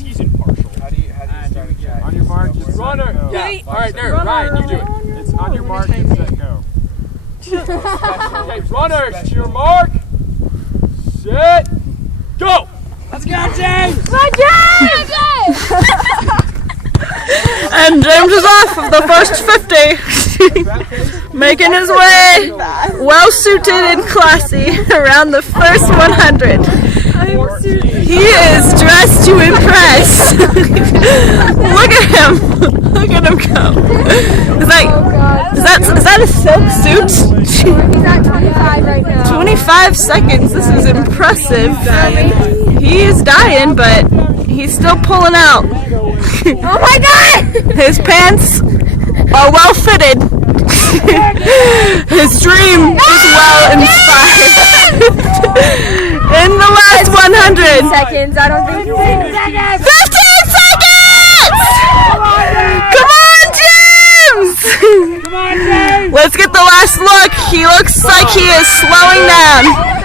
He's impartial. How do you start a track? On your mark, get set, Runner. go. Yeah. All right, there. Ryan, you do it. It's on your mark, get set, go. Okay, runners, to your mark. Set. Go. Let's go, James. And James is off of the first 50. Making his way, well suited and classy, around the first 100. He is dressed to impress. Look at him. Look at him go. Is that a silk suit? He's at 25 right now. 25 seconds. This is impressive. He is dying, but he's still pulling out. Oh my god! His pants are well fitted. His dream is well inspired. In the last 100. Seconds, I don't think 15 seconds! 15 seconds! Come on, James! Come on, James. Let's get the last look. He looks like he is slowing down.